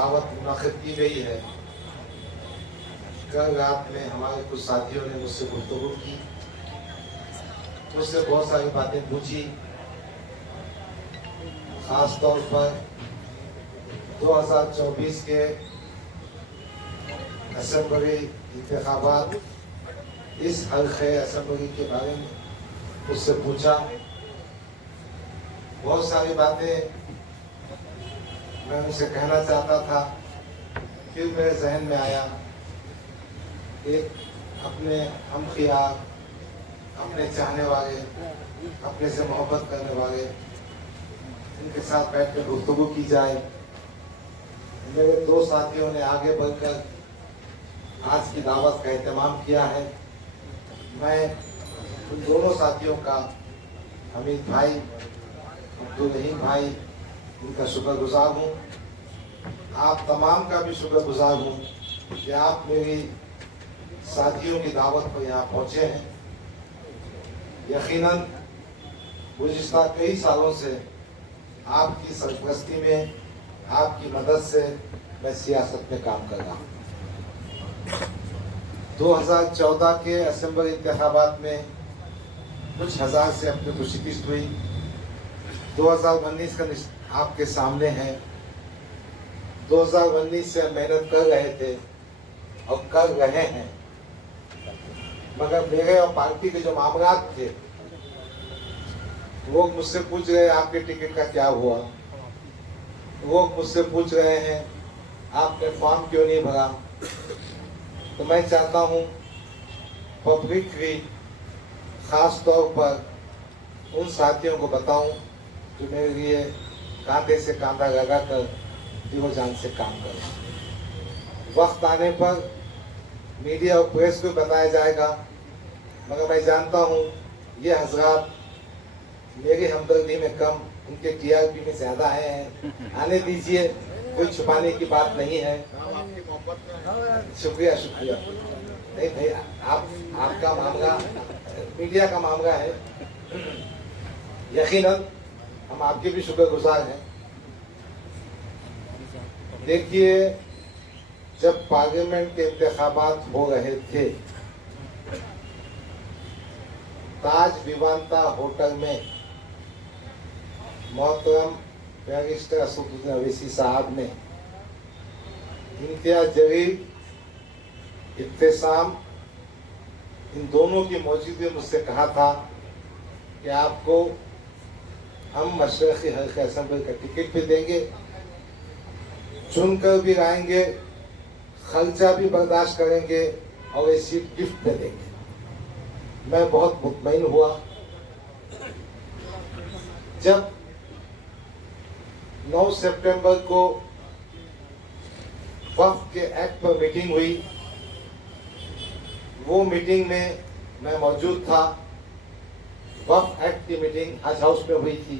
दावत मुनाकिद की गई है। कल रात में हमारे कुछ साथियों ने मुझसे गुफ्तगू की, मुझसे बहुत सारी बातें पूछी। खास तौर पर 2024 के असेंबली इंतखाबात, इस हल्के असेंबली के बारे में मुझसे पूछा। बहुत सारी बातें मैं उनसे कहना चाहता था, फिर मेरे जहन में आया एक अपने हमखियार, अपने चाहने वाले, अपने से मोहब्बत करने वाले, इनके साथ बैठ कर गुफ्तगू की जाए। मेरे दो साथियों ने आगे बढ़कर आज की दावत का एहतमाम किया है। मैं उन दोनों साथियों का, हमीद भाई, अब्दुल रहीम भाई, इनका शुक्रगुजार हूँ। आप तमाम का भी शुक्रगुजार हूँ कि आप मेरी साथियों की दावत पर यहाँ पहुँचे हैं। यकीनन गुज़िश्ता कई सालों से आपकी सरपरस्ती में, आपकी मदद से मैं सियासत में काम कर रहा हूँ। 2014 के असेंबली इंतखाबात में कुछ हज़ार से अपनी को शिकस्त हुई। 2019 का आपके सामने है। 2019 से मेहनत कर रहे थे और कर रहे हैं, मगर मेरे और पार्टी के जो मामलात थे वो मुझसे पूछ रहे हैं आपके टिकट का क्या हुआ। वो मुझसे पूछ रहे हैं आपने फॉर्म क्यों नहीं भरा। तो मैं चाहता हूँ पब्लिक भी, ख़ास तौर पर उन साथियों को बताऊं जो मेरे लिए कांधे से कांधा लगाकर दिलो जान से काम करें। वक्त आने पर मीडिया और प्रेस को बताया जाएगा, मगर मैं जानता हूँ ये हजरात मेरी हमदर्दी में कम, उनके टीआरपी में ज़्यादा हैं। आने दीजिए, कोई छुपाने की बात नहीं है। शुक्रिया शुक्रिया। नहीं भाई, आपका मामला मीडिया का मामला है। यकीनन हम आपके भी शुक्रगुजार हैं। देखिए, जब पार्लियामेंट के इंतखाबात हो रहे थे, ताज विवांता होटल में मोहतरम बैरिस्टर असदुद्दीन अवैसी साहब ने इम्तियाज जलील, इब्तिसाम, इन दोनों की मौजूदगी में मुझसे कहा था कि आपको हम मशरक़ी हल्के असेंबली का टिकट भी देंगे, चुनकर भी लाएंगे, खर्चा भी बर्दाश्त करेंगे और ये सीट गिफ्ट में देंगे। मैं बहुत मुतमईन हुआ। जब 9 सितंबर को वक्फ के एक्ट पर मीटिंग हुई, वो मीटिंग में मैं मौजूद था। वक्फ एक्ट की मीटिंग हज हाउस में हुई थी।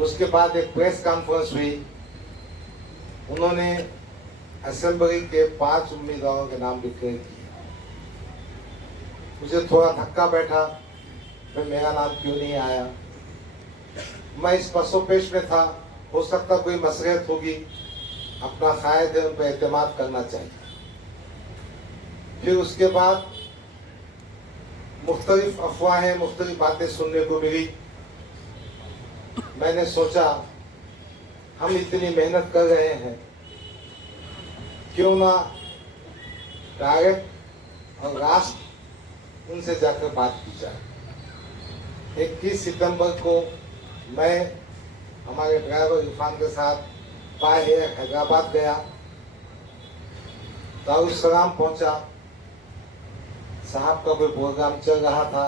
उसके बाद एक प्रेस कॉन्फ्रेंस हुई। उन्होंने असेंबली के 5 उम्मीदवारों के नाम डिक्लेयर किए। मुझे थोड़ा धक्का बैठा, फिर मेरा नाम क्यों नहीं आया। मैं इस पसोपेश में था, हो सकता कोई मसलहत होगी, अपना कायद है उन पर एतमाद करना चाहिए। फिर उसके बाद मुख्तलिफ अफवाहें, मुख्तलिफ बातें सुनने को मिली। मैंने सोचा हम इतनी मेहनत कर रहे हैं, क्यों ना डायरेक्ट और राष्ट्र उनसे जाकर बात की जाए। 21 सितंबर को मैं हमारे ड्राइवर इरफान के साथ बाय एयर हैदराबाद गया। दारुस्सलाम पहुंचा, साहब का कोई प्रोग्राम चल रहा था।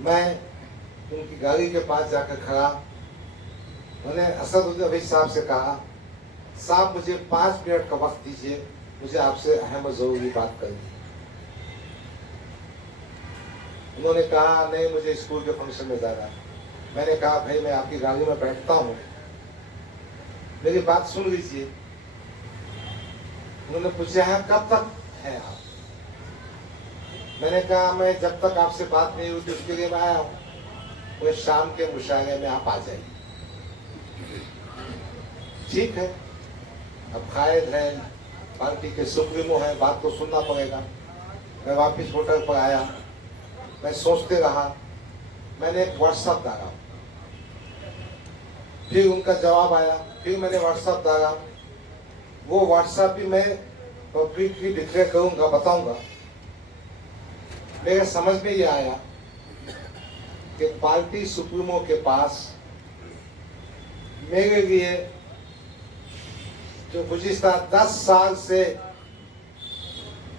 मैं उनकी गाड़ी के पास जाकर खड़ा। मैंने असदुद्दीन अवैसी साहब से कहा, साहब मुझे 5 मिनट का वक्त दीजिए, मुझे आपसे अहम और ज़रूरी बात करनी है। उन्होंने कहा नहीं, मुझे स्कूल के फंक्शन में जाना है। मैंने कहा भाई मैं आपकी गाड़ी में बैठता हूँ, मेरी बात सुन लीजिए। उन्होंने पूछा है कब तक हैं आप। मैंने कहा मैं जब तक आपसे बात नहीं हुई उसके लिए मैं आया हूँ, वो शाम के मुशायरे में आप आ जाइए। ठीक है। अब कायद है, पार्टी के सुप्रीमो है, बात तो सुनना पड़ेगा। मैं वापस होटल पर आया, मैं सोचते रहा, मैंने एक व्हाट्सएप डाला, फिर उनका जवाब आया, फिर मैंने व्हाट्सएप डाला। वो व्हाट्सएप भी मैं पब्लिकली डिक्लेयर करूंगा, बताऊंगा। मेरे समझ में ये आया कि पार्टी सुप्रीमो के पास मेरे लिए जो गुज़िश्ता 10 साल से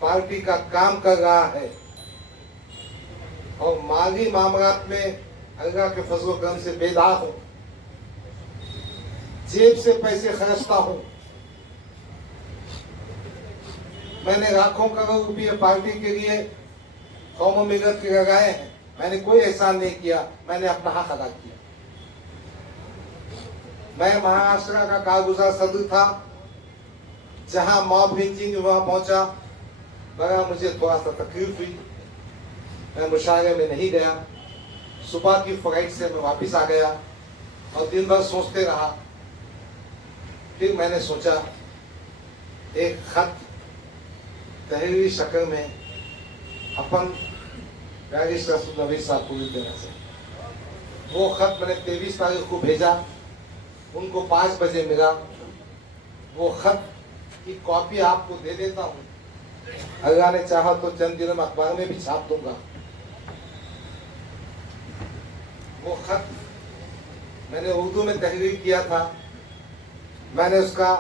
पार्टी का काम कर रहा है और माली मामलात में अल्लाह के फजल करम से बेदार हूं, जेब से पैसे खर्चता हूं। मैंने लाखों करोड़ रुपये पार्टी के लिए कौम मिलत के लगाए हैं। मैंने कोई एहसान नहीं किया, मैंने अपना हक अदा किया। मैं महाराष्ट्र का कारगुजार सदर था, जहां मॉब लिंचिंग वहां पहुंचा, बड़ा मुझे थोड़ा सा तकलीफ हुई। मैं मुशायरे में नहीं गया, सुबह की फ्लाइट से मैं वापस आ गया और दिन भर सोचते रहा। फिर मैंने सोचा एक खत तहरीरी शक्ल में अपन बैरिस्टर नवीद साहब को देना चाहिए। वो खत मैंने 23 तारीख को भेजा, उनको 5 बजे मिला। वो खत की कॉपी आपको दे देता हूँ, अल्लाह ने चाहा तो चंद दिनों में अखबार में भी छाप दूंगा। वो खत मैंने उर्दू में तहरीर किया था, मैंने उसका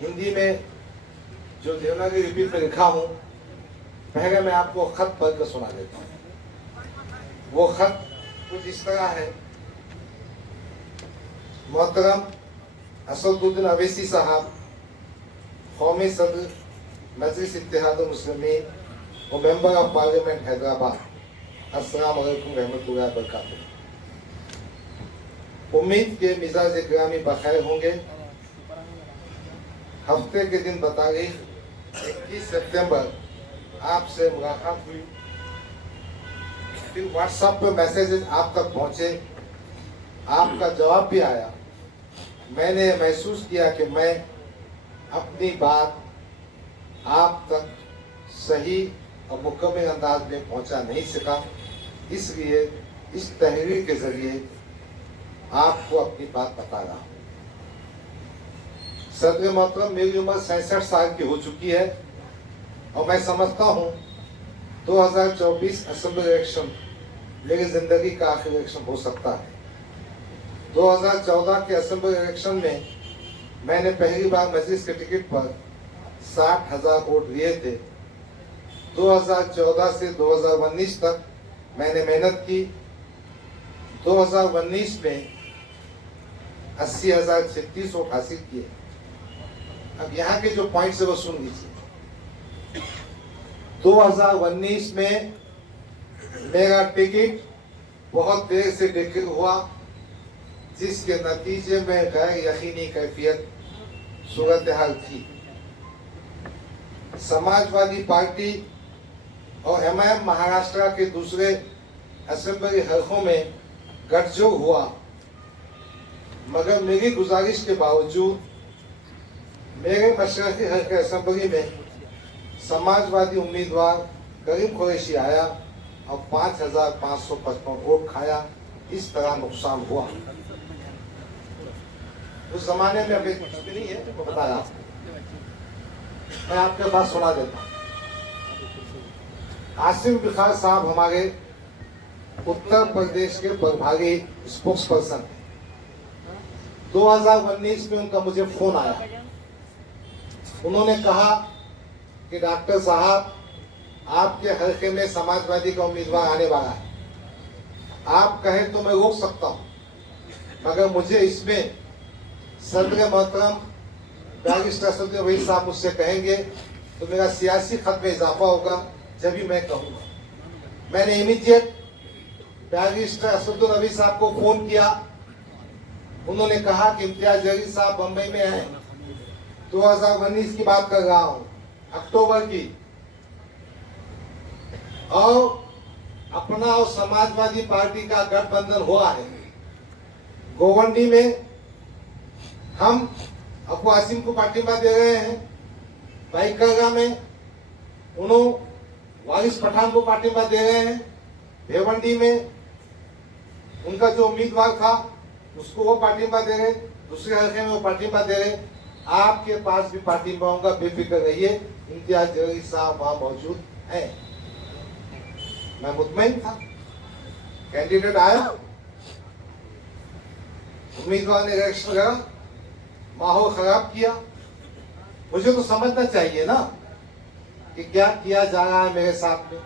हिंदी में जो देवनागरी लिपि पे लिखा हूँ, पहले मैं आपको खत पढ़कर सुना देता हूँ। वो खत कुछ इस तरह है। मोहतरम असदुद्दीन अवैसी साहब, कौमी सदर मजलिस इत्तेहाद मुस्लिमीन और मेंबर ऑफ पार्लियामेंट हैदराबाद, अस्सलाम वालेकुम रहमतुल्लाहि व बरकातुहू। उम्मीद के मिजाज ग्रामी बखैर होंगे। हफ्ते के दिन बतारीख 21 सितंबर आपसे मुलाकात हुई, फिर व्हाट्सएप पे मैसेजेस आप तक पहुंचे, आपका जवाब भी आया। मैंने महसूस किया कि मैं अपनी बात आप तक सही और मुकम्मल अंदाज में पहुंचा नहीं सका, इसलिए इस तहरीर के जरिए आपको अपनी बात बता रहा हूं। सदर मोहतरम, मेरी उम्र 66 साल की हो चुकी है और मैं समझता हूं 2024 असेंबली इलेक्शन मेरी जिंदगी का आखिरी इलेक्शन हो सकता है। 2014 के असेंबली इलेक्शन में मैंने पहली बार मजलिस के टिकट पर 60,000 वोट लिए थे। 2014 से 2019 तक मैंने मेहनत की। 2019 में 80,036 वोट हासिल किए। अब यहाँ के जो पॉइंट्स है वो सुन लीजिए। 2019 में मेरा टिकट बहुत देर से डिक्लेयर हुआ, जिसके नतीजे में गैर यकीनी कैफियत सूरत हाल थी। समाजवादी पार्टी और एमआईएम महाराष्ट्र के दूसरे असेंबली हलकों में गठजोड़ हुआ, मगर मेरी गुजारिश के बावजूद मेरे मशरकी हल्के असेंबली में समाजवादी उम्मीदवार करीम कुरैशी आया और 5,555 वोट खाया। इस तरह नुकसान हुआ। उस जमाने में अभी कुछ भी नहीं है, तो बताया मैं आपके पास सुना देता हूँ। आसिम बिखार साहब हमारे उत्तर प्रदेश के प्रभारी स्पोक्स पर्सन थे। 2019 में उनका मुझे फोन आया। उन्होंने कहा कि डॉक्टर साहब, आपके हल्के में समाजवादी का उम्मीदवार आने वाला है, आप कहें तो मैं रोक सकता हूं, मगर मुझे इसमें सदर मोहतरम बैरिस्टर असदुद्दीन अवैसी साहब मुझसे कहेंगे तो मेरा सियासी खत में इजाफा होगा, जब भी मैं कहूँगा। मैंने इमीडिएट बैरिस्टर असदुद्दीन अवैसी साहब को फोन किया। उन्होंने कहा कि इम्तियाज जलील साहब बम्बई में हैं, 2019 की बात कर रहा हूँ, अक्टूबर की, और अपना और समाजवादी पार्टी का गठबंधन हुआ है। गोवंडी में हम अबू आसिम को पार्टिबा दे रहे हैं बाइकरगा में, उन्होंने वारिस पठान को पार्टिबा दे रहे हैं भेवंडी में, उनका जो उम्मीदवार था उसको वो पार्टिबा दे रहे, दूसरे हल्के में वो पार्टिबा दे रहे। आपके पास भी पार्टिबा होगा, बेफिक्र रहिए, इम्तियाज जलील साहब वहां मौजूद हैं। मैं मुतमईन था, कैंडिडेट आया, उम्मीदवार ने इलेक्शन लड़ा, माहौल खराब किया। मुझे तो समझना चाहिए ना कि क्या किया जा रहा है मेरे साथ में।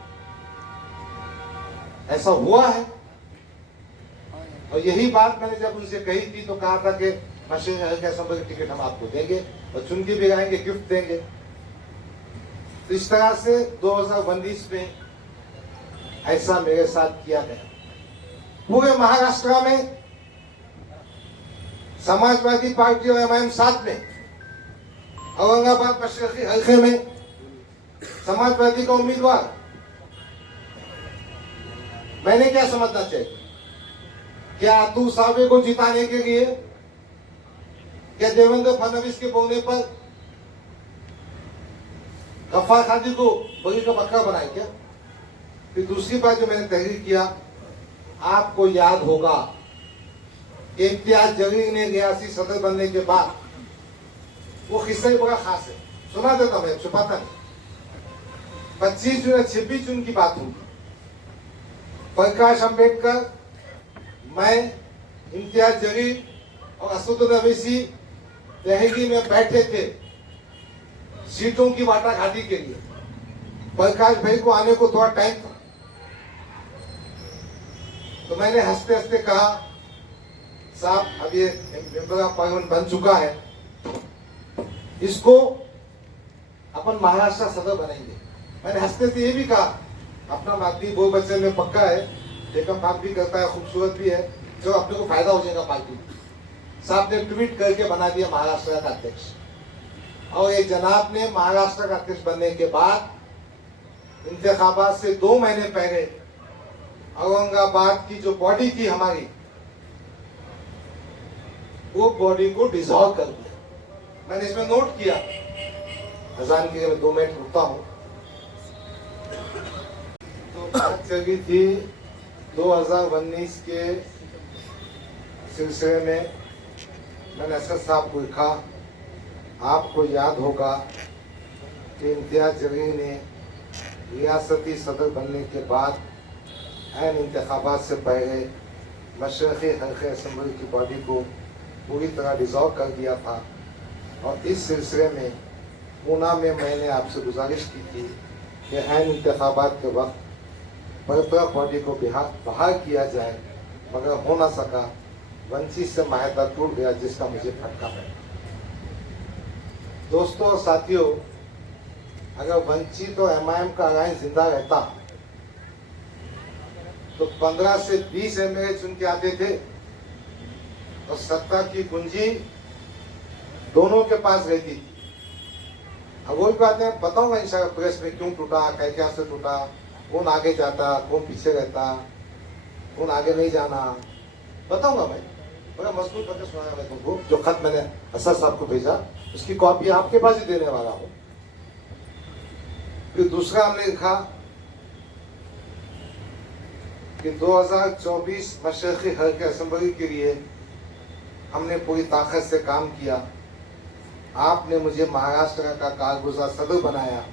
ऐसा हुआ है, और यही बात मैंने जब उनसे कही थी तो कहा था कि मशीन असेंबली की टिकट हम आपको देंगे और चुन के भी लाएंगे, गिफ्ट देंगे। तो इस तरह से 2019 में ऐसा मेरे साथ किया गया। पूरे महाराष्ट्र में समाजवादी पार्टी और एमआईएम साथ में, औरंगाबाद मशरकी हल्के में समाजवादी का उम्मीदवार। मैंने क्या समझना चाहिए, क्या अतुल सावे को जिताने के लिए, क्या देवेंद्र फडणवीस के बोलने पर गफ्फार खादी को बगी का बकरा बनाए क्या? फिर दूसरी बात जो मैंने तहरीर किया, आपको याद होगा इम्तियाज जलील ने रियासी सदर बनने के बाद, वो किस्सा ही बड़ा खास है, सुना देता मैं, छुपाता नहीं। 25 जून 26 जून की बात होगी, प्रकाश अंबेडकर, मैं, इम्तियाज जलील और असदुद्दीन अवैसी तहरीरी में बैठे थे सीटों की वाटाघाटी के लिए। प्रकाश भाई को आने को थोड़ा टाइम था, तो मैंने हंसते हंसते कहा, साहब अब ये मेंबर ऑफ पार्लियामेंट बन चुका है, इसको अपन महाराष्ट्र सदर बनाएंगे। मैंने हंसते से ये भी कहा, अपना मातृ बहु बच्चे में पक्का है, देखा बात भी करता है, खूबसूरत भी है, जो अपने को फायदा हो जाएगा पार्टी में। साहब ने ट्वीट करके बना दिया महाराष्ट्र का अध्यक्ष, और ये जनाब ने महाराष्ट्र का अध्यक्ष बनने के बाद इंतखाबात से 2 महीने पहले औरंगाबाद की जो बॉडी थी हमारी, वो बॉडी को डिसॉल्व कर दिया। मैंने इसमें नोट किया, अजान के लिए 2 मिनट रुकता हूं। तो बात चली थी 2019 के सिलसिले में। मैंने असद साहब को लिखा, आपको याद होगा कि इम्तियाज जलील ने रियासती सदर बनने के बाद ऐन इंतखाबात से पहले मशरक़ी हल्के असेंबली की बॉडी को पूरी तरह डिसॉल्व कर दिया था, और इस सिलसिले में पूना में मैंने आपसे गुजारिश की थी कि ऐन इंतखाबात के वक्त बरतरा बॉडी को बहाल किया जाए, मगर हो ना सका। वंचित से माहदा टूट गया, जिसका मुझे फटका है। दोस्तों और साथियों, अगर वंचित और एमआईएम का अलायंस जिंदा रहता तो 15 से 20 एमएलए चुन के आते थे, और सत्ता की कुंजी दोनों के पास रहती थी। अब वही बातें बताऊंगा इंशाल्लाह प्रेस में, क्यों टूटा, क्या से टूटा, कौन आगे जाता, कौन पीछे रहता, कौन आगे नहीं जाना, बताऊंगा मैं। बड़ा मजबूत करके सुनाया मैं तुमको। जो खत मैंने असद साहब को भेजा, उसकी कॉपी आपके पास ही देने वाला हूं। फिर दूसरा हमने लिखा कि 2024 मशरक़ी हल्के असेंबली के लिए हमने पूरी ताकत से काम किया। आपने मुझे महाराष्ट्र का कारगुजार सदर बनाया।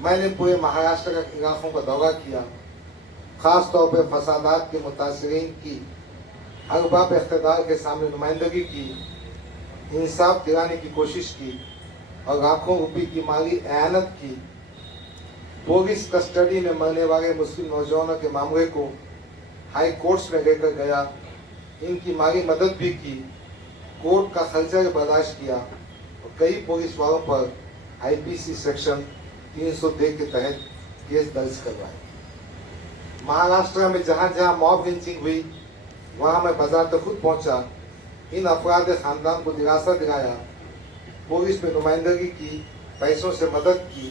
मैंने पूरे महाराष्ट्र के इलाकों का दौरा किया, खास तौर पर फसादात के मुतासरीन की अरबाब इख्तिदार के सामने नुमाइंदगी की, इंसाफ दिलाने की कोशिश की, और लाखों रुपये की माली एयानत की। पुलिस कस्टडी में मरने वाले मुस्लिम नौजवानों के मामले को हाई कोर्ट्स में लेकर गया, इनकी माली मदद भी की, कोर्ट का खर्चा भी बर्दाश्त किया, और कई पुलिस वालों पर आईपीसी सेक्शन 302 के तहत केस दर्ज करवाए। महाराष्ट्र में जहां जहां मॉब लिंचिंग हुई, वहां मैं बाजार तक खुद पहुंचा, इन अफराद खानदान को दिलासा दिलाया, पुलिस में नुमाइंदगी की, पैसों से मदद की।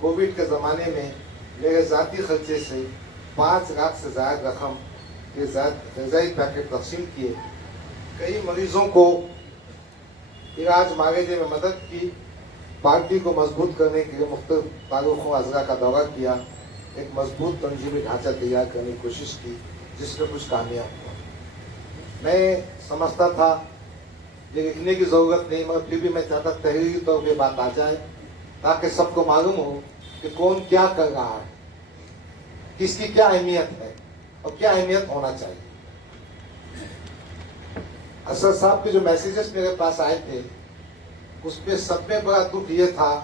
कोविड के ज़माने में मेरे ज़ाती खर्चे से 5 लाख से ज़्यादा रकम के ग़िज़ाई पैकेट तकसीम किए। कई मरीजों को इराज मागेजे में मदद की, पार्टी को मजबूत करने के लिए मुख्तलिफ तारुखों अजरा का दौरा किया, एक मजबूत तंजीमी ढांचा तैयार करने की कोशिश की, जिसमें कुछ कामयाब हुआ। मैं समझता था ये लिखने की ज़रूरत नहीं, मगर फिर भी मैं चाहता तहरीरी तौर पर बात आ जाए, ताकि सबको मालूम हो कि कौन क्या कर रहा है, किसकी क्या अहमियत है और क्या अहमियत होना चाहिए। असद साहब के जो मैसेजेस मेरे पास आए थे, उसमें सब में बड़ा दुख ये था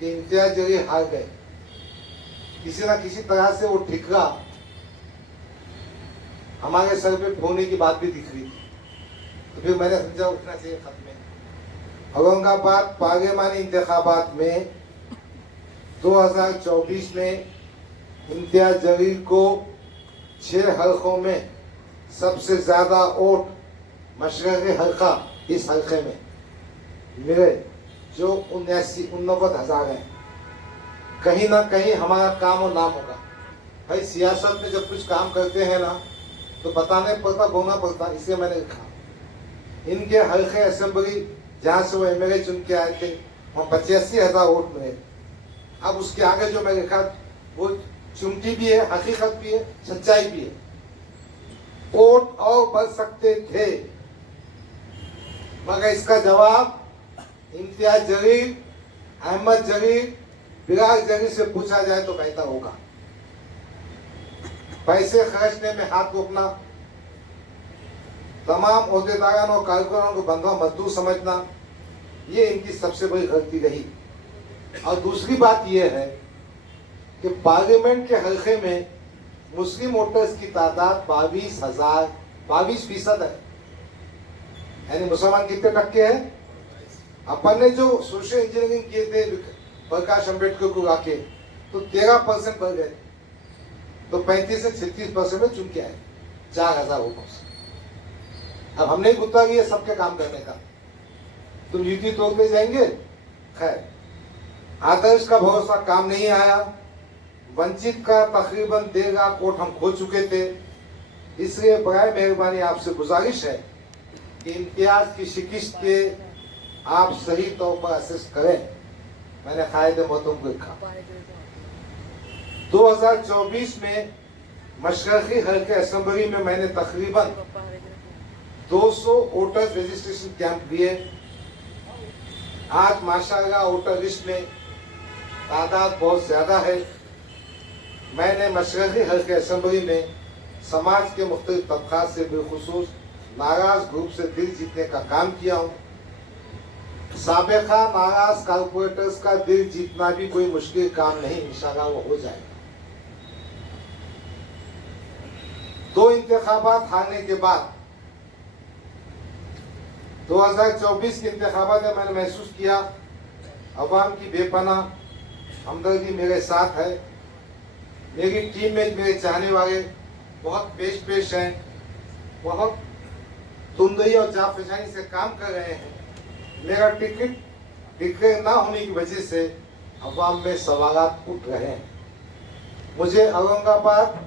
कि इम्तियाज जलील हार गए। किसी ना किसी तरह से वो ठिकरा हमारे सर पे फोड़ने की बात भी दिख रही थी। तो फिर मैंने समझा उठना चाहिए खत में। औरंगाबाद पार्लिमानी इंतखाबात में 2024 में इम्तियाज जलील को 6 हल्कों में सबसे ज्यादा वोट मशरक़ी हल्का इस हल्के में मिले, जो 89-89 है। कहीं ना कहीं हमारा काम और नाम होगा। भाई सियासत में जब कुछ काम करते हैं ना, तो बताने पड़ता, बोलना पड़ता, इसलिए मैंने लिखा। इनके हल्के असेंबली जहाँ से वो एमएलए चुन के आए थे, वहाँ 85,000 वोट मिले। अब उसके आगे जो मैं लिखा वो चुमकी भी है, हकीकत भी है, सच्चाई भी है। वोट और बढ़ सकते थे, मगर इसका जवाब इम्तियाज जलील, अहमद जलील, बिलाल जलील से पूछा जाए तो बेहतर होगा। पैसे खर्चने में हाथ रोकना, तमाम ओहदेदारों और कारकुनों को बंधुआ मजदूर समझना, ये इनकी सबसे बड़ी गलती रही। और दूसरी बात यह है कि पार्लियामेंट के हल्के में मुस्लिम वोटर्स की तादाद 22% है। यानी मुसलमान कितने टक्के हैं? अपन ने जो सोशल इंजीनियरिंग किए थे प्रकाश अम्बेडकर को लाके, तो 13% बढ़ गए, तो 35 से 36% में चुन के आए 4,000 वोटों से। अब हमने गुत्ता किया सबके काम करने का, तुम यूटी तोड़ते जाएंगे। खैर, आदर्श का भरोसा काम नहीं आया। वंचित का तकरीबन 1.5 लाख वोट हम खो चुके थे। इसलिए बराए मेहरबानी आपसे गुजारिश है कि इम्तियाज की शिकस्त के आप सही तौर पर असेस करें। मैंने कायदे मोहतरम को लिखा। 2024 में मशरक़ी हल्के असेंबली में मैंने तकरीबन 200 वोटर्स रजिस्ट्रेशन कैंप लिए। आज माशाअल्लाह वोटर लिस्ट में तादाद बहुत ज्यादा है। मैंने मशरक़ी हल्के असेंबली में समाज के मुख्तलिफ तबकात से बिलखुसूस नाराज ग्रुप से दिल जीतने का काम किया हूँ। साबिका नाराज कारपोरेटर्स का दिल जीतना भी कोई मुश्किल काम नहीं, इंशाअल्लाह वो हो जाएगा। 2 इंतखाबात हारने के बाद 2024 के इंतखाबात में मैंने महसूस किया अवाम की बेपनाह हमदर्दी मेरे साथ है। मेरी टीम में मेरे चाहने वाले बहुत पेश हैं, बहुत तुंदई और जाफिशानी से काम कर रहे हैं। मेरा टिकट डिक्लेयर ना होने की वजह से अवाम में सवालात उठ रहे हैं। मुझे औरंगाबाद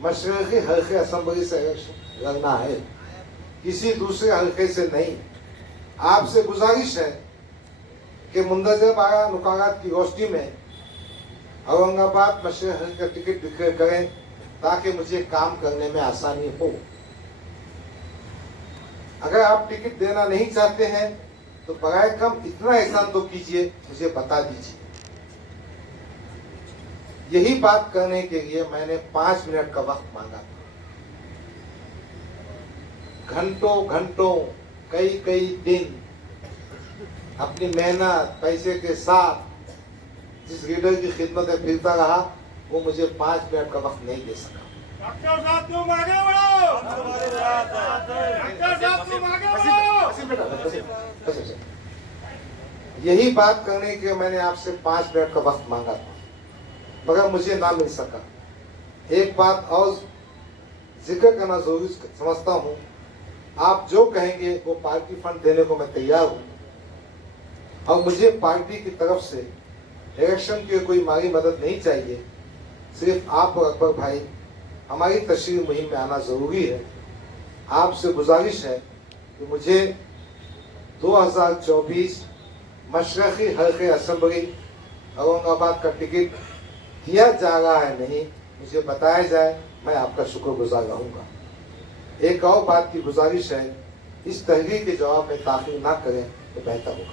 मशरक़ी हल्के असेंबली से इलेक्शन लड़ना है, किसी दूसरे हल्के से नहीं। आपसे गुजारिश है कि मुंदरजा बारह नुकारात की रोशनी में औरंगाबाद मशरक़ी हल्के का टिकट डिक्लेयर करें, ताकि मुझे काम करने में आसानी हो। अगर आप टिकट देना नहीं चाहते हैं तो बराए कम इतना एहसान तो कीजिए, मुझे बता दीजिए। यही बात करने के लिए मैंने 5 मिनट का वक्त मांगा था। घंटों कई दिन अपनी मेहनत पैसे के साथ जिस लीडर की खिदमत में फिरता रहा, वो मुझे 5 मिनट का वक्त नहीं दे सका। डॉक्टर साहब तुम आगे बढ़ो, डॉक्टर साहब तुम आगे बढ़ो। यही बात करने के मैंने आपसे 5 मिनट का वक्त मांगा था, मगर मुझे ना मिल सका। एक बात और जिक्र करना जरूरी समझता हूँ, आप जो कहेंगे वो पार्टी फंड देने को मैं तैयार हूँ, और मुझे पार्टी की तरफ से इलेक्शन की कोई माली मदद नहीं चाहिए। सिर्फ आप और अकबर भाई हमारी तशरीह मुहिम में आना जरूरी है। आपसे गुजारिश है कि मुझे 2024 मशरक़ी हल्के असेंबली औरंगाबाद का टिकट दिया जा रहा है नहीं, मुझे बताया जाए, मैं आपका शुक्रगुजार रहूंगा। एक और बात की गुजारिश है, इस तहरीर के जवाब में ताखीर ना करें तो बेहतर होगा।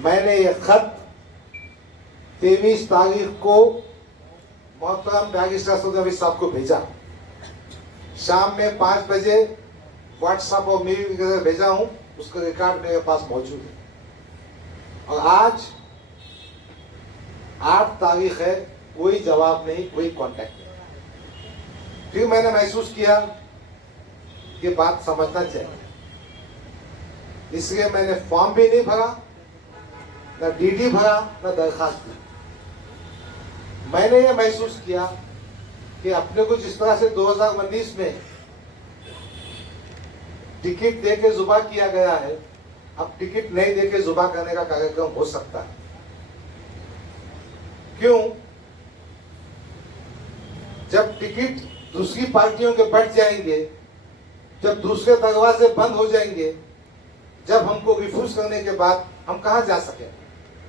मैंने ये खत 23 तारीख को मोहतरम बैरिस्टर सदवी साहब को भेजा, शाम में 5 बजे व्हाट्सएप और मेल वगैरह भेजा हूं, उसका रिकॉर्ड मेरे पास मौजूद है। और आज 8 तारीख है, कोई जवाब नहीं, कोई कांटेक्ट नहीं। फिर मैंने महसूस किया कि बात समझना चाहिए, इसलिए मैंने फॉर्म भी नहीं भरा, न डीडी भरा, न दरखास्त दी। मैंने ये महसूस किया कि अपने को जिस तरह से 2019 में टिकट दे के जुबा किया गया है, अब टिकट नहीं दे के जुबा करने का कार्यक्रम हो सकता है। क्यों? जब टिकट दूसरी पार्टियों के बढ़ जाएंगे, जब दूसरे दरवाजे बंद हो जाएंगे, जब हमको रिफ्यूज करने के बाद हम कहां जा सके।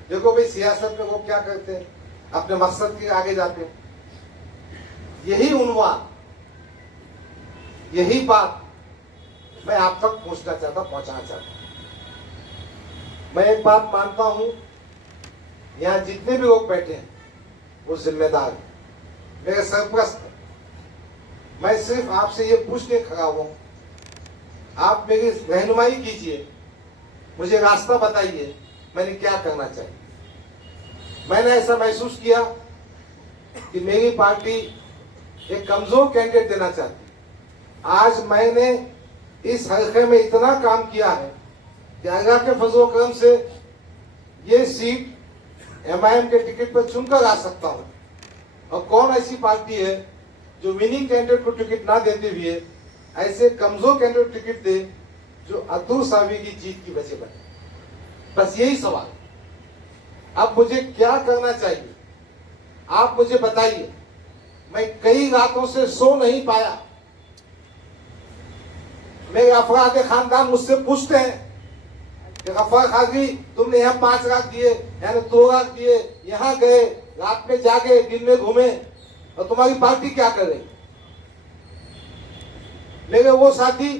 देखो भाई, सियासत में वो क्या करते हैं, अपने मकसद के आगे जाते हैं। यही उन्वान, यही बात मैं आप तक पहुंचाना चाहता हूं। मैं एक बात मानता हूं, यहां जितने भी लोग बैठे हैं वो जिम्मेदार हैं, मेरे सरप्रस्त हैं। मैं सिर्फ आपसे ये पूछने खड़ा हूं, आप मेरी रहनुमाई कीजिए, मुझे रास्ता बताइए, मैंने क्या करना चाहिए। मैंने ऐसा महसूस किया कि मेरी पार्टी एक कमजोर कैंडिडेट देना चाहती। आज मैंने इस हल्के में इतना काम किया है कि अल्लाह के फजल करम से ये सीट एमआईएम के टिकट पर चुनकर आ सकता हूं। और कौन ऐसी पार्टी है जो विनिंग कैंडिडेट को टिकट ना देते हुए ऐसे कमजोर कैंडिडेट टिकट दे जो अतुल सावी की जीत की वजह बने। बस यही सवाल। अब मुझे क्या करना चाहिए, आप मुझे बताइए। मैं कई रातों से सो नहीं पाया। मेरे अफराद खानदान मुझसे पूछते हैं कि गफ्फार कादरी, तुमने यहाँ 5 लाख दिए, यानी 2 लाख दिए, यहाँ गए, रात में जागे, दिन में घूमे, और तुम्हारी पार्टी क्या कर रही। मेरे वो साथी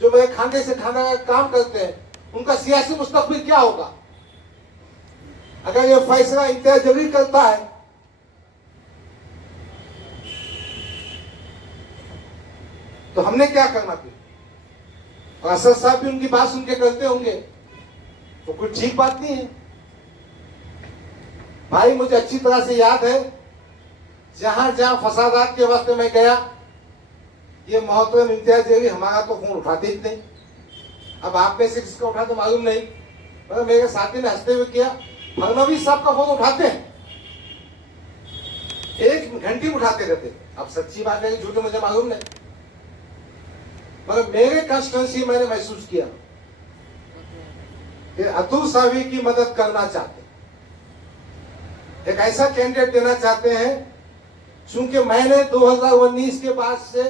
जो मेरे खाने से खाना का काम करते हैं, उनका सियासी मुस्तकबिल क्या होगा अगर ये फैसला इंतहा जबरी करता है। तो हमने क्या करना फिर। और असद साहब भी उनकी बात सुन के करते होंगे, तो कुछ ठीक बात नहीं है। भाई, मुझे अच्छी तरह से याद है, जहां जहां फसादात के वक्त में गया, ये मोहतरम इम्तियाज जलील हमारा तो फोन उठाते ही नहीं। अब आप में से किसका उठा तो मालूम नहीं, मगर मेरे साथी ने हंसते हुए किया, फडणवीस साहब का फोन उठाते हैं, 1 घंटे उठाते रहते। अब सच्ची बात है कि झूठे मुझे मालूम नहीं, मगर मेरे कंस्टिट्यूंसी मैंने महसूस किया कि अतुल सावी की मदद करना चाहते, एक ऐसा कैंडिडेट देना चाहते हैं। चूंकि मैंने 2019 के बाद से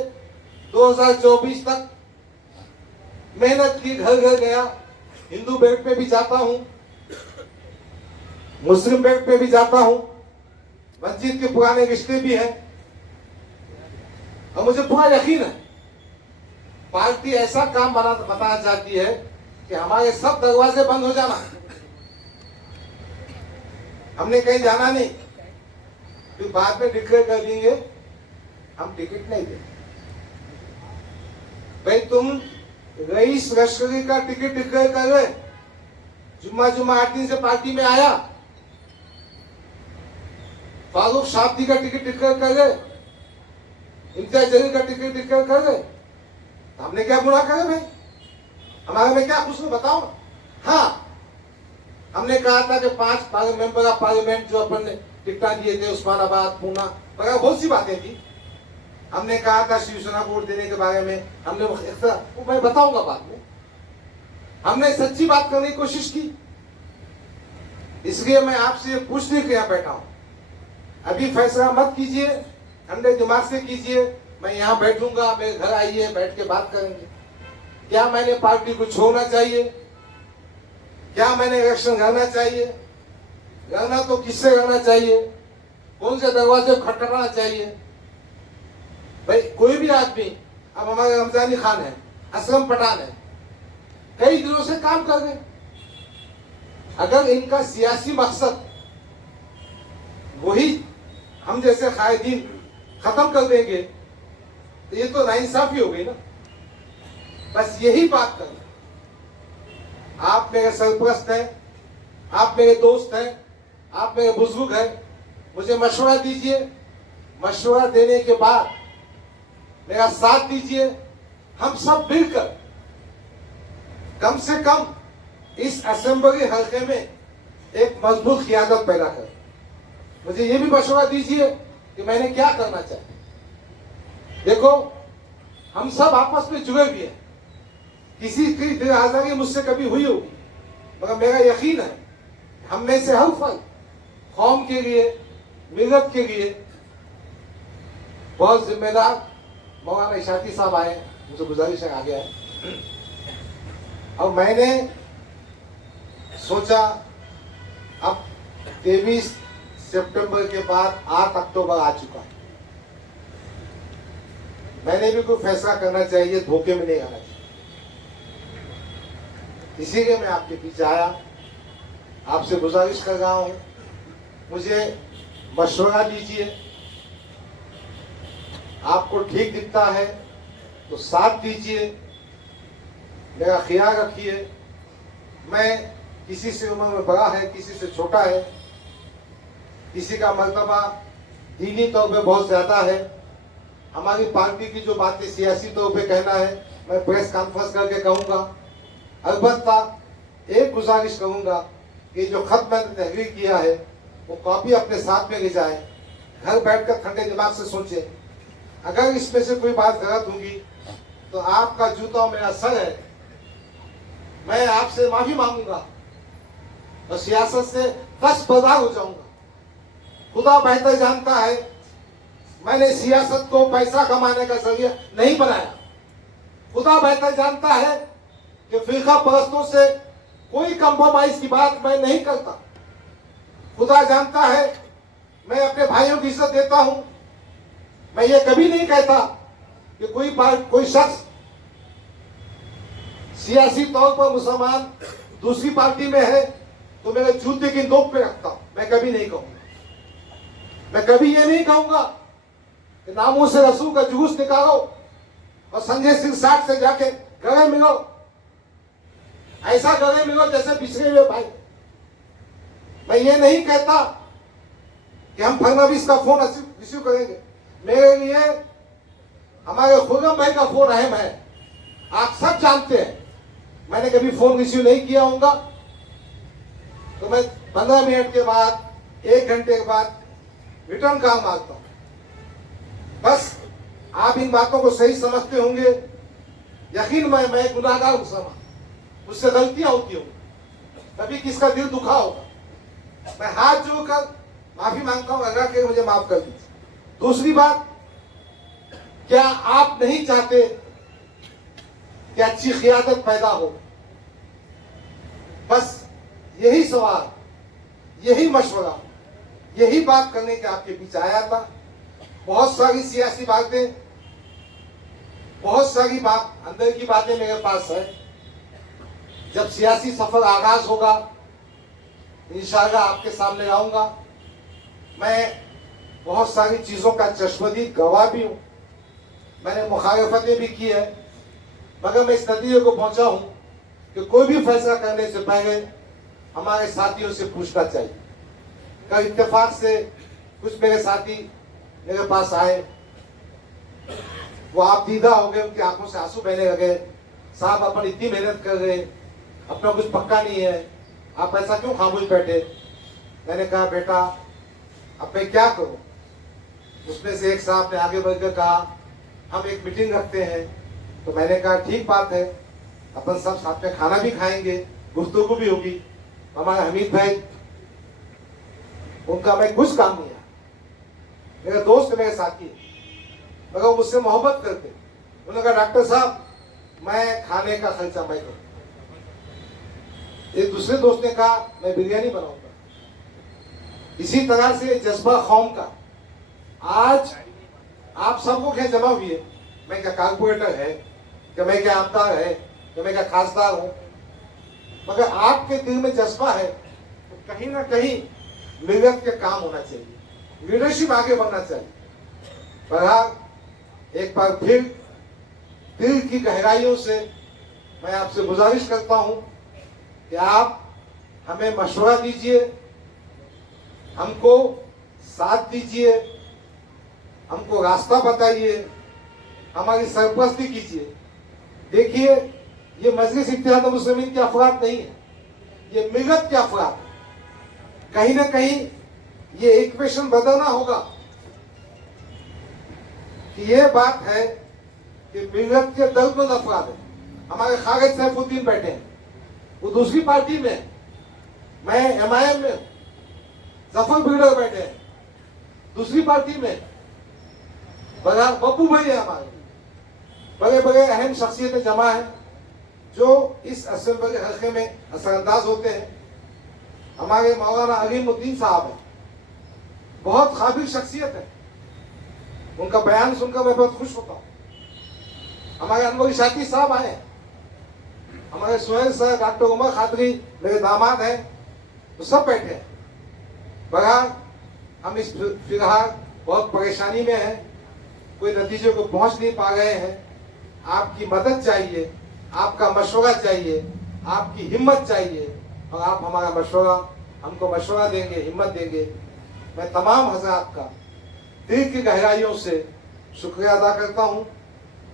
2024 तक मेहनत की, घर घर गया, हिंदू बेल्ट पे भी जाता हूं, मुस्लिम बेल्ट पे भी जाता हूं, मस्जिद के पुराने रिश्ते भी हैं, और मुझे पूरा यकीन है पार्टी ऐसा काम बताना चाहती है कि हमारे सब दरवाजे बंद हो जाना। हमने कहीं जाना नहीं, फिर बाद में डिक्लेयर कर देंगे हम टिकट नहीं देंगे। भाई, तुम रईस लश्करी का टिकट डिक्लेयर कर रहे, जुम्मा 8 दिन से पार्टी में आया, फारूक शाब्दी का टिकट डिक्लेयर कर रहे, इम्तियाज जलील का टिकट डिक्लेयर कर रहे, हमने क्या गुनाह करे भाई, हमारे में क्या कुछ बताओ। हाँ, हमने कहा था कि 5 मेंबर ऑफ पार्लियामेंट जो अपन ने टिकट दिए थे, उस्मानाबाद, पूना वगैरह, बहुत सी बातें थी। हमने कहा था शिवसेना को वोट देने के बारे में, हमने वो मैं बताऊंगा बाद में। हमने सच्ची बात करने की कोशिश की, इसलिए मैं आपसे ये पूछने के यहाँ बैठा हूं। अभी फैसला मत कीजिए, ठंडे दिमाग से कीजिए। मैं यहाँ बैठूंगा, मेरे घर आइए, बैठ के बात करेंगे। क्या मैंने पार्टी को छोड़ना चाहिए क्या मैंने इलेक्शन लड़ना चाहिए, लड़ना तो किससे लड़ना चाहिए, कौन से दरवाजे पर खटखटाना चाहिए। भाई कोई भी आदमी, अब हमारे रमजानी खान है, असलम पठान है, कई दिनों से काम कर रहे। अगर इनका सियासी मकसद वही हम जैसे कायदीन खत्म कर देंगे तो ये तो नाइंसाफी हो गई ना। बस यही बात करना। आप मेरे सरपरस्त हैं, आप मेरे दोस्त हैं, आप मेरे बुजुर्ग हैं, मुझे मशवरा दीजिए। मशवरा देने के बाद मेरा साथ दीजिए। हम सब मिलकर कम से कम इस असेंबली हल्के में एक मजबूत क़ियादत पैदा करें। मुझे ये भी मशवरा दीजिए कि मैंने क्या करना चाहिए। देखो, हम सब आपस में जुड़े हुए हैं। किसी की दिल आजारी मुझसे कभी हुई होगी, मगर मेरा यकीन है हम में से हर फर्द कौम के लिए, मिलत के लिए बहुत जिम्मेदार। मौलाना इशाती साहब आए, मुझे गुजारिश है आगे आए। और मैंने सोचा अब 23 सितंबर के बाद 8 अक्टूबर आ चुका है, मैंने भी कोई फैसला करना चाहिए, धोखे में नहीं आना चाहिए। इसीलिए मैं आपके पीछे आया, आपसे गुजारिश कर रहा हूं, मुझे मशवरा दीजिए। आपको ठीक दिखता है तो साथ दीजिए, मेरा ख्याल रखिए। मैं किसी से उम्र में बड़ा है, किसी से छोटा है, किसी का मर्तबा दीनी तौर पे बहुत ज्यादा है। हमारी पार्टी की जो बातें सियासी तौर पे कहना है, मैं प्रेस कॉन्फ्रेंस करके कहूंगा। अलबत्ता एक गुजारिश करूंगा कि जो खत मैंने तहरीर किया है वो कॉपी अपने साथ में ले जाए, घर बैठकर ठंडे दिमाग से सोचे। अगर इसमें से कोई बात गलत होगी तो आपका जूता मेरा सर है, मैं आपसे माफी मांगूंगा और सियासत से दस्तबरदार हो जाऊंगा। खुदा बेहतर जानता है, मैंने सियासत को पैसा कमाने का जरिया नहीं बनाया। खुदा बेहतर जानता है कि फिरका परस्तों से कोई कंप्रोमाइज की बात मैं नहीं करता। खुदा जानता है मैं अपने भाइयों की इज्जत देता हूं। मैं ये कभी नहीं कहता कि कोई शख्स सियासी तौर पर मुसलमान दूसरी पार्टी में है तो मेरे जूते की नोक पे रखता हूं। मैं कभी नहीं कहूंगा। मैं कभी ये नहीं कहूंगा कि नामों से रसूल का जुलूस निकालो और संजय सिंह साठ से जाके गले मिलो, ऐसा गले मिलो जैसे पिछड़े हुए भाई। मैं ये नहीं कहता कि हम फडणवीस का फोन रिसीव करेंगे। मेरे लिए हमारे खुर्रम भाई का फोन अहम है, आप सब जानते हैं। मैंने कभी फोन रिसीव नहीं किया होगा तो मैं 15 मिनट के बाद, 1 घंटे के बाद रिटर्न कॉल मारता हूं। बस आप इन बातों को सही समझते होंगे। यकीन मैं गुनाहगार मुसलमान, मुझसे गलतियां होती होंगी, कभी किसका दिल दुखा होगा। मैं हाथ जोड़कर माफी मांगता हूं, अल्लाह के मुझे माफ कर दीजिए। दूसरी बात, क्या आप नहीं चाहते कि अच्छी क़ियादत पैदा हो? बस यही सवाल, यही मशवरा, यही बात करने के आपके पीछे आया था। बहुत सारी सियासी बातें, बहुत सारी बात अंदर की बातें मेरे पास है। जब सियासी सफर आगाज होगा इंशाअल्लाह आपके सामने आऊंगा। मैं बहुत सारी चीजों का चश्मदीद गवाह भी हूं, मैंने मुखालफतें भी की है, मगर मैं इस नतीजे को पहुंचा हूं कि कोई भी फैसला करने से पहले हमारे साथियों से पूछना चाहिए। कल इत्तेफाक से कुछ मेरे साथी मेरे पास आए, वो आप दीदा हो गए, उनकी आंखों से आंसू बहने लगे। साहब अपन इतनी मेहनत कर रहे, अपना कुछ पक्का नहीं है, आप ऐसा क्यों खामोश बैठे? मैंने कहा बेटा अब मैं क्या करूं? उसमें से एक साहब ने आगे बढ़कर कहा हम एक मीटिंग रखते हैं। तो मैंने कहा ठीक बात है, अपन सब साथ में खाना भी खाएंगे, गुफ्तगू भी होगी। हमारे हमीद भाई, उनका मैं कुछ काम नहीं है, मेरे दोस्त मेरे साथी, मगर वो मुझसे मोहब्बत करते। उन्होंने कहा डॉक्टर साहब मैं खाने का खर्चा मैं करूं। एक दूसरे दोस्त ने कहा मैं बिरयानी बनाऊंगा। इसी तरह से जज्बा कौम का आज आप सबको क्या जमा हुई है। मैं क्या कारपोरेटर है, क्या मैं क्या आमदार है, क्या मैं क्या खासदार हूं, मगर आपके दिल में जज्बा है तो कहीं ना कहीं मिलत के काम होना चाहिए, लीडरशिप आगे बढ़ना चाहिए। पर एक बार फिर दिल की गहराइयों से मैं आपसे गुजारिश करता हूं कि आप हमें मशवरा दीजिए, हमको साथ दीजिए, हमको रास्ता बताइए, हमारी सरपरस्ती कीजिए। देखिए, ये मजलिस इत्तेहाद मुस्लिमीन के अफराद नहीं है, ये मिलत के अफराद है। कहीं ना कहीं ये इक्वेशन बदलना होगा कि ये बात है कि मिलत के दर्दमंद अफराद है। हमारे खालिद सैफुद्दीन बैठे हैं, वो दूसरी पार्टी में है, मैं MIM में, जफर बिल्डर बैठे हैं दूसरी पार्टी में, बब्बू भाई है, हमारे बड़े बड़े अहम शख्सियतें जमा है जो इस असेंबली हल्के में असरअंदाज होते हैं। हमारे मौलाना अलीमुद्दीन साहब हैं, बहुत काबिल शख्सियत है, उनका बयान सुनकर मैं बहुत खुश होता हूँ। हमारे अनवर शाकी साहब आए, हमारे सुहेल साहब, डॉक्टर उमर खादरी मेरे दामाद हैं, तो सब बैठे हैं। बहरहाल हम इस फिलहाल बहुत परेशानी में हैं, कोई नतीजे को पहुंच नहीं पा रहे हैं। आपकी मदद चाहिए, आपका मशवरा चाहिए, आपकी हिम्मत चाहिए, और आप हमारा मशवरा, हमको मशवरा देंगे, हिम्मत देंगे। मैं तमाम हज़रात का दिल की गहराइयों से शुक्रिया अदा करता हूँ।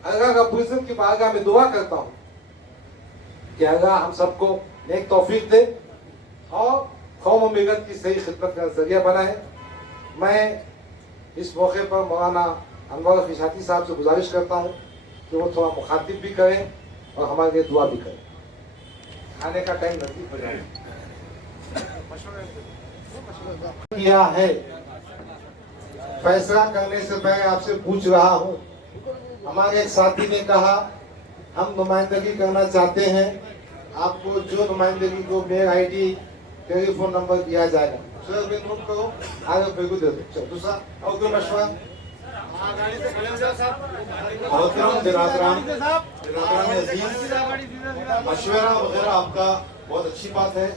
अल्लाह रब्बुल इज़्ज़त की बारगाह में दुआ करता हूँ कि अल्लाह हम सबको नेक तौफीक दे और कौम और मिलत की सही खिदमत का जरिया बनाए। मैं इस मौके पर मौलाना अनवर खिशाती साहब से गुजारिश करता हूँ कि वो थोड़ा मुखातिब भी करें और हमारे लिए दुआ भी करें। खाने का टाइम नज़दीक हो जाए। किया है, फैसला करने से पहले आपसे पूछ रहा हूँ। हमारे एक साथी ने कहा हम नुमाइंदगी करना चाहते हैं, आपको जो नुमाइंदगी को मेल ID टेलीफोन नंबर दिया जाएगा, सर भी नोट करो, आगे बिल्कुल दे दो। चलो दूसरा और कोई मशवरा? मशवरा वगैरह आपका बहुत अच्छी बात है,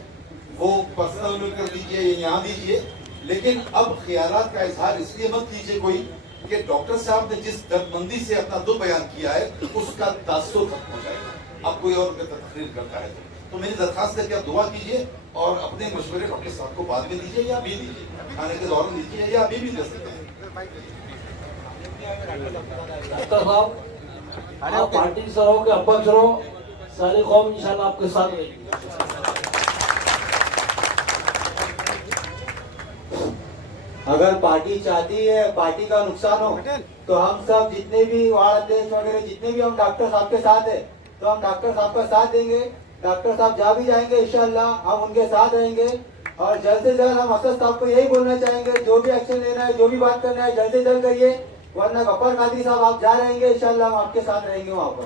वो पर्सनल में कर दीजिए, ये यहाँ दीजिए, लेकिन अब ख्यालात का इजहार इसलिए मत कीजिए कोई कि डॉक्टर साहब ने जिस दर्दमंदी से अपना दुख बयान किया है उसका तासुर खत्म हो जाएगा। अब कोई और तकरीर करता है तो मेरी दरखास्त है कि आप दुआ कीजिए और अपने मशवरे डॉक्टर साहब को बाद में दीजिए या अभी दीजिए, खाने के दौरान दीजिए या अभी भी दे सकते हैं। डॉक्टर साहब, आप पार्टी से रहो कि अपक्ष रहो, सारी कौम इंशाल्लाह आपके साथ रहेगी। अगर पार्टी चाहती है पार्टी का नुकसान हो तो हम सब जितने भी वार्ड अध्यक्ष वगैरह जितने भी हम डॉक्टर साहब के साथ है तो हम डॉक्टर साहब का साथ देंगे। डॉक्टर साहब जहाँ भी जाएंगे इंशाल्लाह हम उनके साथ रहेंगे और जल्द से जल्द हम असद साहब को यही बोलना चाहेंगे, जो भी एक्शन लेना है, जो भी बात करना है, जल्द से जल्द करिए, वरना गफ्फार कादरी साहब आप जा रहेंगे इंशाल्लाह हम आपके साथ रहेंगे वहाँ पर।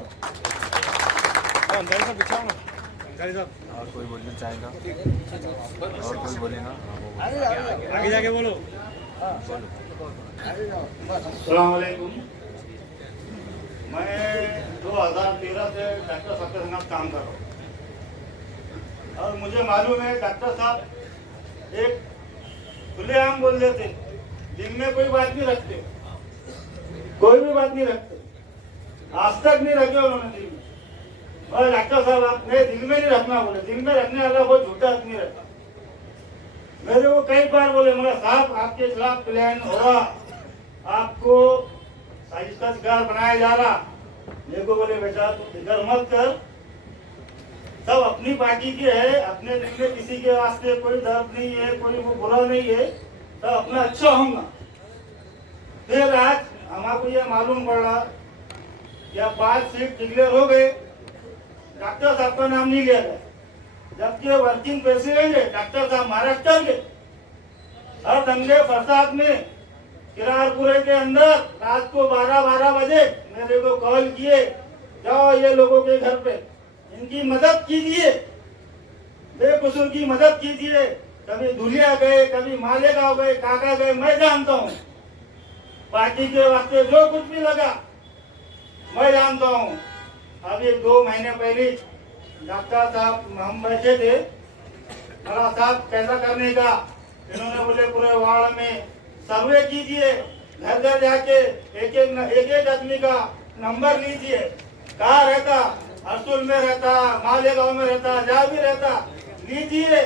और कोई बोलना चाहेगा? और कोई बोलेगा? आगे जाके बोलो। अस्सलाम वालेकुम। मैं 2013 से डॉक्टर साहब के साथ काम कर रहा हूँ और मुझे मालूम है डॉक्टर साहब एक खुलेआम बोल देते, दिन में कोई बात नहीं रखते, कोई भी बात नहीं रखते, आज तक नहीं रखे उन्होंने दिल में। और डॉक्टर साहब आपने दिल में नहीं रखना बोले, दिल में रखने वाला बहुत झूठा आदमी रहता। मेरे को कई बार बोले मगर साहब आपके खिलाफ प्लान हो रहा, आपको साजिश का शिकार बनाया जा रहा। मेरे को बोले बेटा तू फिक्र मत कर, सब अपनी पार्टी के है, अपने दिल में किसी के वास्ते कोई दर्द नहीं है, कोई वो बुरा नहीं है, सब अपना अच्छा होगा। फिर आज हमारे ये मालूम पड़ रहा कि अब 5 सीट डिक्लेयर हो गए, डॉक्टर साहब का नाम नहीं लिया गया, जबकि वर्किंग प्रेसिडेंट है डॉक्टर साहब महाराष्ट्र के। हर दंगे फसाद में किरारपुरे के अंदर रात को 12 बजे मेरे को कॉल किए, जाओ ये लोगों के घर पे इनकी मदद कीजिए। बेकसूर की मदद कीजिए। कभी धुलिया गए, कभी मालेगांव गए, काका गए, मैं जानता हूँ। पार्टी के वास्ते जो कुछ भी लगा मैं जानता हूँ। अभी 2 महीने पहले डॉक्टर साहब हम बैठे थे, बड़ा साहब कैसा करने का, इन्होंने बोले पूरे वार्ड में सर्वे कीजिए, घर घर जाके एक आदमी का नंबर लीजिए, कहाँ रहता, हरसुल में रहता, मालेगांव में रहता, जहाँ भी रहता, लीजिए।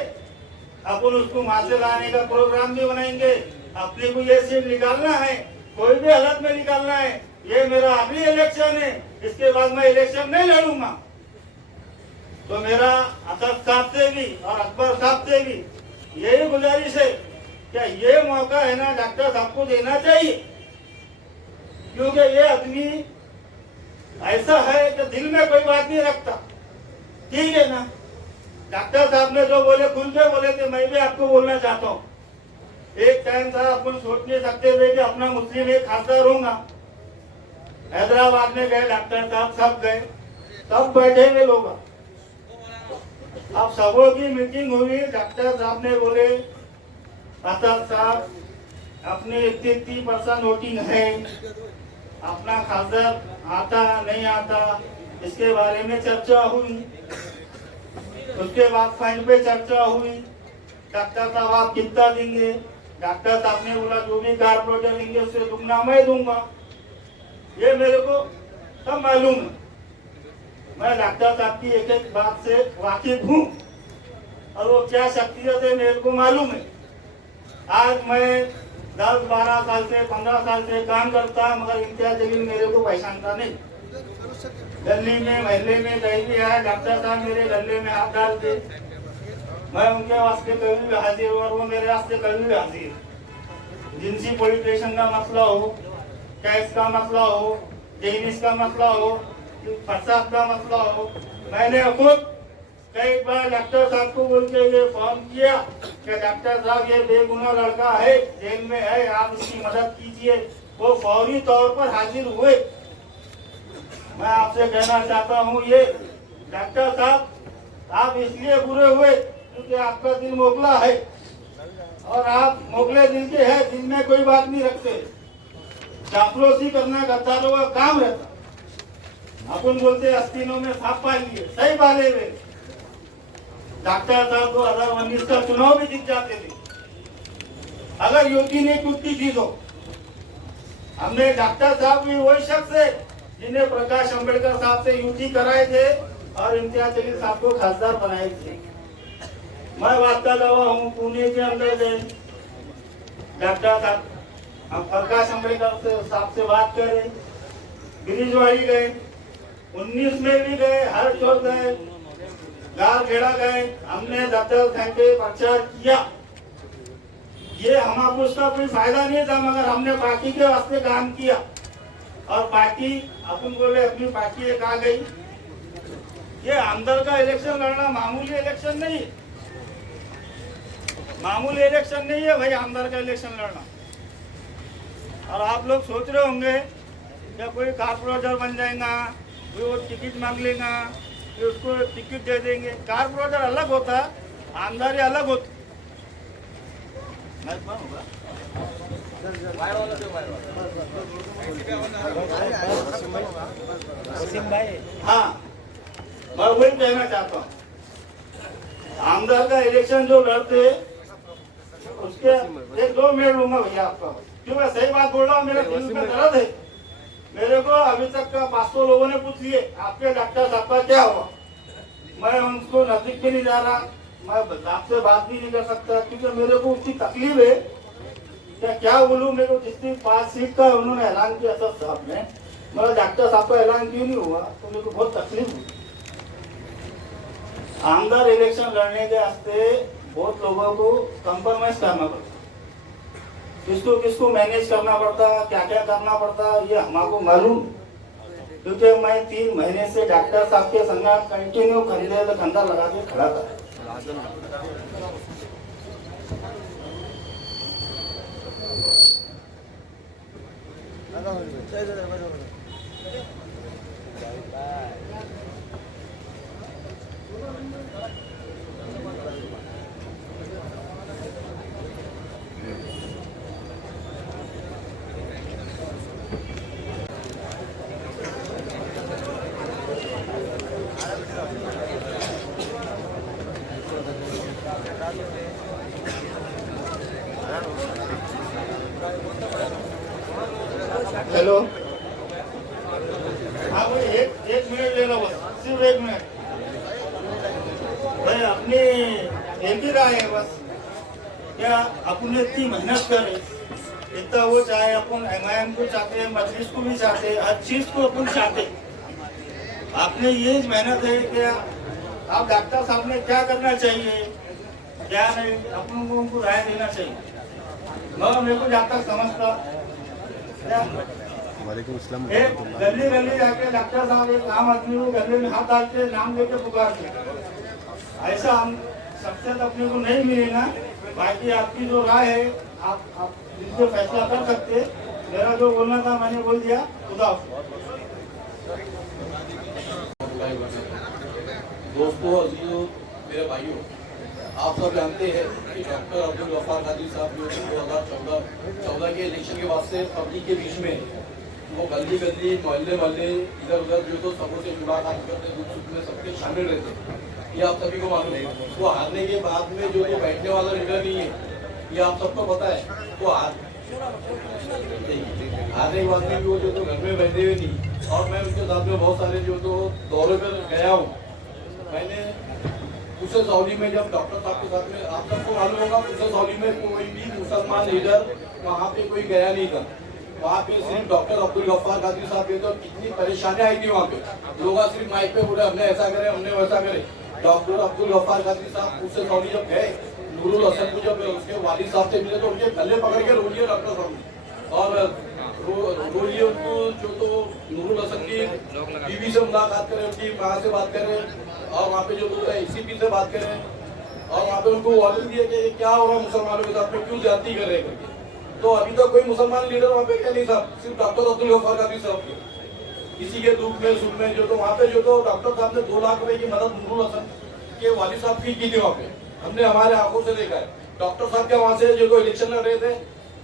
अपन उसको वहां से लाने का प्रोग्राम भी बनाएंगे। अपने को ये सीट निकालना है, कोई भी हालत में निकालना है। ये मेरा आखिरी इलेक्शन है, इसके बाद मैं इलेक्शन नहीं लड़ूंगा। तो मेरा असद साहब से भी और अकबर साहब से भी यही गुजारिश है कि ये मौका है ना डॉक्टर साहब को देना चाहिए, क्योंकि ये आदमी ऐसा है कि दिल में कोई बात नहीं रखता। ठीक है ना, डॉक्टर साहब ने जो बोले खुल के बोले थे, मैं भी आपको बोलना चाहता हूँ। एक टाइम था अपन सोच नहीं सकते थे कि अपना मुस्लिम एक खासदार होगा। हैदराबाद में गए डॉक्टर साहब, सब गए, सब बैठे हुए लोग। अब सबों की मीटिंग हुई, डॉक्टर साहब ने बोले असद साहब अपनी 33% वोटिंग है, अपना खासदार आता नहीं आता इसके बारे में चर्चा हुई। उसके बाद फाइल पे चर्चा हुई, डॉक्टर साहब आप कितना देंगे? डॉक्टर साहब ने बोला जो भी कारपोरेटर देंगे उससे दुगना मैं दूंगा। ये मेरे को सब मालूम है, मैं डॉक्टर साहब की एक एक बात से वाकिफ हूँ और वो क्या शख्सियत है मेरे को मालूम है। आज मैं 10-12 साल से 15 साल से काम करता, मगर इम्तियाज जलील मेरे को पहचानता नहीं। गली में महल्ले में कहीं भी आया, डॉक्टर साहब मेरे गले में हाथ डाल दे, मैं उनके वास्ते कभी भी हाजिर और वो मेरे वास्ते कभी भी हाजिर। जिनसी पॉलिटिशियन का मसला हो, कैश का मसला हो, टेनिस का मसला हो, फसाद का मसला हो, मैंने खुद कई बार डॉक्टर साहब को बोल के ये फोन किया कि डॉक्टर साहब ये बेगुनाह लड़का है, जेल में है, आप उसकी मदद कीजिए। वो फौरी तौर पर हाजिर हुए। मैं आपसे कहना चाहता हूँ ये डॉक्टर साहब आप इसलिए बुरे हुए क्योंकि आपका दिल मोकला है और आप मोकले दिल के हैं, दिल में कोई बात नहीं रखते। चापलूसी करना गद्दारों का काम रहता। अपन बोलते अस्तीनों में सांप पाल लिए, सही पाले हुए। डॉक्टर साहब 2019 का चुनाव भी जीत जाते थे अगर योगी नहीं टूटती थी तो। हमने डॉक्टर साहब भी वही शख्स है जिन्हें प्रकाश अंबेडकर साहब से यूटी कराए थे और इम्तियाज जलील साहब को खासदार बनाए थे। मैं बात का गवाह हूँ, पुणे के अंदर गए डॉक्टर साहब, हम प्रकाश अंबेडकर साहब से बात कर रहे, गिरिजवाड़ी गए, 19 में भी गए, हर चौक गए, गार घेड़ा गए, हमने 10 घंटे प्रचार किया। ये हमारे उसका कोई फायदा नहीं था, मगर हमने पार्टी के वास्ते काम किया और पार्टी अपन बोले अपनी पार्टी एक आ गई। ये अंदर का इलेक्शन लड़ना मामूली इलेक्शन नहीं, मामूली इलेक्शन नहीं है भाई अंदर का इलेक्शन लड़ना। और आप लोग सोच रहे होंगे क्या कोई कारपोरेटर बन जाएगा, कोई वो टिकट मांग लेगा, फिर उसको टिकट दे देंगे। कारपोरेटर अलग होता, आमदारी अलग होती। हाँ, मैं वही कहना चाहता हूँ, आमदार का इलेक्शन जो लड़ते उसके 1-2 मिनट लूंगा भैया आपका, क्यों मैं सही बात बोल रहा हूँ, मेरे दिल में दर्द है। मेरे को अभी तक का 500 लोगों ने पूछ लिए आपके डॉक्टर साहब का क्या हुआ। मैं उनको नजदीक भी नहीं जा रहा, मैं आपसे बात भी नहीं कर सकता, क्योंकि मेरे को उसकी तकलीफ है। क्या बोलूं, मेरे को जितनी 5 सीट का उन्होंने ऐलान किया सब साहब ने, मगर डॉक्टर साहब का ऐलान क्यों नहीं हुआ, तो मेरे को बहुत तकलीफ हुई। आमदार इलेक्शन लड़ने के वास्ते बहुत लोगों को कंप्रोमाइज करना पड़ता, किसको किसको मैनेज करना पड़ता, क्या क्या करना पड़ता, ये हमको मालूम। क्योंकि मैं 3 महीने से डॉक्टर साहब के संग कंटिन्यू कंधे पे कंधा लगा के खड़ा था। हेलो, हाँ भाई, एक मिनट ले लो बस, सिर्फ 1 मिनट भाई। अपनी एक ही राय है बस, क्या अपन इतनी मेहनत करे, इतना वो चाहे, अपन MIM को चाहते हैं, मजलिस को भी चाहते हैं, हर चीज को अपन चाहते हैं। आपने ये मेहनत है कि आप डॉक्टर साहब ने क्या करना चाहिए, क्या नहीं, अपन को उनको राय देना चाहिए। मैं मेरे को डॉक्टर समझता क्या, एक गली गली जाके डॉक्टर साहब एक आम आदमी को गले में हाथ डाल के नाम लेके पुकारते, ऐसा हम सबसे अपने को नहीं मिलेगा। बाकी आपकी जो राय है, आप जिससे फैसला कर सकते। मेरा जो बोलना था मैंने बोल दिया। खुदा दोस्तों, अजीजों, मेरे भाइयों, आप सब जानते हैं कि डॉक्टर अब्दुल गफ्फार कादरी साहब जो 2014 के इलेक्शन के बाद से पब्लिक के बीच में वो गली गली मोहल्ले मोहल्ले इधर उधर जो तो सबों से मुलाकात करते, दुख सुख में सबके शामिल रहते, ये आप सभी को मालूम है। वो हारने के बाद में जो बैठने वाला लीडर नहीं है, ये आप सबको पता है। वो हारने के बाद में भी वो जो तो घर में बैठे हुए नहीं। और मैं उनके साथ में बहुत सारे जो तो दौरे पर गया हूँ। मैंने उसे सऊदी में जब डॉक्टर साहब के साथ में, आप सबको मालूम होगा, उसे सऊदी में कोई भी मुसलमान लीडर वहाँ पे कोई गया नहीं था। वहाँ पे सिर्फ डॉक्टर अब्दुल गफ्फार कादरी साहब के, तो कितनी परेशानियां आई थी वहाँ पे। लोग सिर्फ माइक पे बोले हमने ऐसा करे, हमने वैसा करे। डॉक्टर अब्दुल गफ्फार कादरी साहब उससे सऊदी जब गए, नूरुल हसन को जब उसके वालिद साहब से मिले तो उनके गले पकड़ के रो लिए डॉक्टर साहब ने। और रो लिए उनको, जो तो नूरुल हसन की बीवी से मुलाकात करें, उनकी माँ से बात करें, और वहाँ पे जो ACP से बात करें, और वहाँ पे उनको वार्निंग दिया कि क्या हो रहा है मुसलमानों के साथ में, क्यों ज्यादती कर रहे हैं करके। तो अभी तक कोई मुसलमान लीडर वहाँ पे क्या नहीं था, सिर्फ डॉक्टर अब्दुल गफ्फार कादरी साहब के। किसी के दुख में सुख में जो तो वहाँ पे जो तो डॉक्टर साहब ने 2 लाख रुपए की मदद नूरुल हसन के वालिद साहब की थी। वहाँ पे हमने हमारे आंखों से देखा है। डॉक्टर साहब क्या वहाँ से जो तो इलेक्शन लड़ रहे थे,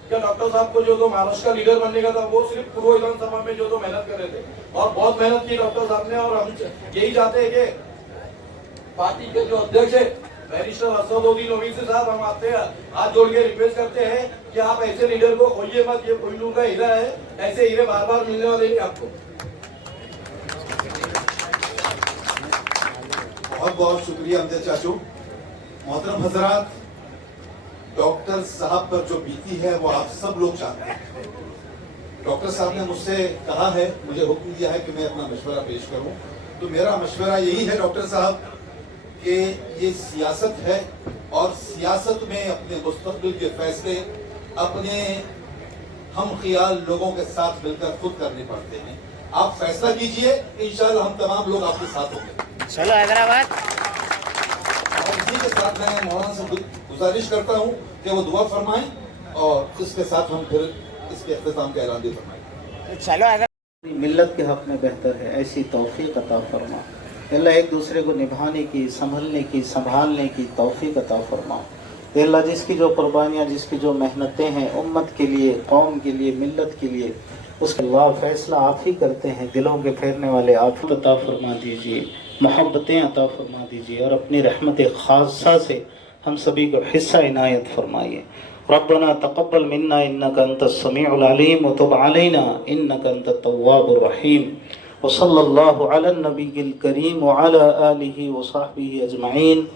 क्या डॉक्टर साहब को जो तो महाराष्ट्र का लीडर बनने का था, वो सिर्फ पूर्व विधानसभा में जो तो मेहनत कर रहे थे, और बहुत मेहनत की डॉक्टर साहब ने। और हम यही चाहते हैं कि पार्टी के जो अध्यक्ष है बैरिस्टर असदुद्दीन ओवैसी साहब, हम आपसे हाथ जोड़ के रिक्वेस्ट करते हैं कि आप ऐसे लीडर को खोइए मत। ये कोहिनूर का हीरा है, ऐसे हीरे बार बार मिलने वाले नहीं आपको। बहुत बहुत शुक्रिया अमजद चाचू। मोहतरम हजरात, डॉक्टर साहब पर जो बीती है वो आप सब लोग जानते हैं। डॉक्टर साहब ने मुझसे कहा है, मुझे हुक्म दिया है कि मैं अपना मशवरा पेश करूं। तो मेरा मशवरा यही है डॉक्टर साहब कि ये सियासत है, और सियासत में अपने मुस्तकबिल के फैसले अपने हम ख्याल लोगों के साथ मिलकर खुद करने पड़ते हैं। आप फैसला कीजिए, इंशाअल्लाह हम तमाम लोग आपके साथ होंगे। चलो हैदराबाद। और इसी के साथ मैं मौलाना से गुजारिश करता हूँ कि वो दुआ फरमाएं, और इसके साथ हम फिर इसके अख्तिताम का ऐलान भी फरमाएं। चलो हैदराबाद। मिल्लत के हक में बेहतर है, ऐसी तौफीक अता फरमा। अल्लाह एक दूसरे को निभाने की, संभलने की, संभालने की तौफीक अता फरमा। अल्लाह जिसकी जो कुर्बानियाँ, जिसकी जो मेहनतें हैं उम्मत के लिए, कौम के लिए, मिल्लत के लिए, उसका अल्लाह फैसला आप ही करते हैं। दिलों के फेरने वाले आप अता फरमा दीजिए, मोहब्बतें अता फरमा दीजिए, और अपनी रहमत खासा से हम सभी को हिस्सा इनायत फरमाइए। रब्बना तक़ब्बल मिन्ना इन्नका अंतस समीउल अलीम व तुब अलैना इन्नका अंतत तव्वाबुर रहीम। व सल्लल्लाहु अला नबिय्यिल करीम व अला आलिहि व सहबिहि अजमईन।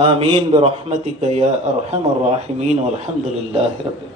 आमीन बिरहमतिका या अरहमर राहिमीन वल्हम्दुलिल्लाहि रब्बिल